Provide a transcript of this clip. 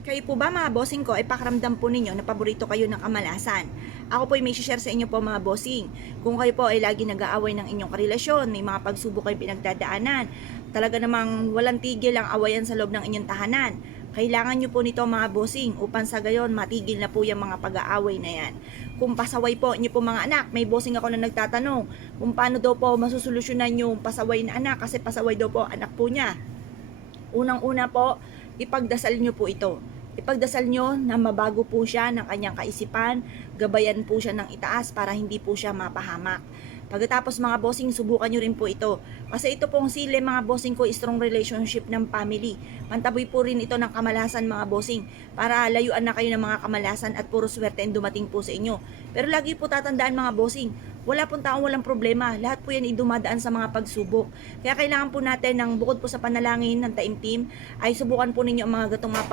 Kayo po ba mga bossing ko ay pakiramdam po ninyo na paborito kayo ng kamalasan? Ako po ay may share sa inyo po mga bossing. Kung kayo po ay lagi nag-aaway ng inyong karelasyon, may mga pagsubok kayo pinagdadaanan, talaga namang walang tigil ang awayan sa loob ng inyong tahanan. Kailangan nyo po nito mga bossing upang sa gayon matigil na po yung mga pag-aaway na yan. Kung pasaway po nyo po mga anak, may bossing ako na nagtatanong kung paano daw po masusolusyonan yung pasaway na anak kasi pasaway daw po anak po niya. Unang-una po, ipagdasal nyo po ito. Ipagdasal nyo na mabago po siya ng kanyang kaisipan, gabayan po siya ng itaas para hindi po siya mapahamak. Pagkatapos mga bossing, subukan nyo rin po ito. Kasi ito pong sile mga bossing ko, strong relationship ng family. Pantaboy po rin ito ng kamalasan mga bossing para layuan na kayo ng mga kamalasan at puro swerte ang dumating po sa inyo. Pero lagi po tatandaan mga bossing, wala pong taong walang problema. Lahat po yan ay dumadaan sa mga pagsubok. Kaya kailangan po natin ng bukod po sa panalangin ng taimtim, ay subukan po ninyo ang mga gatong mga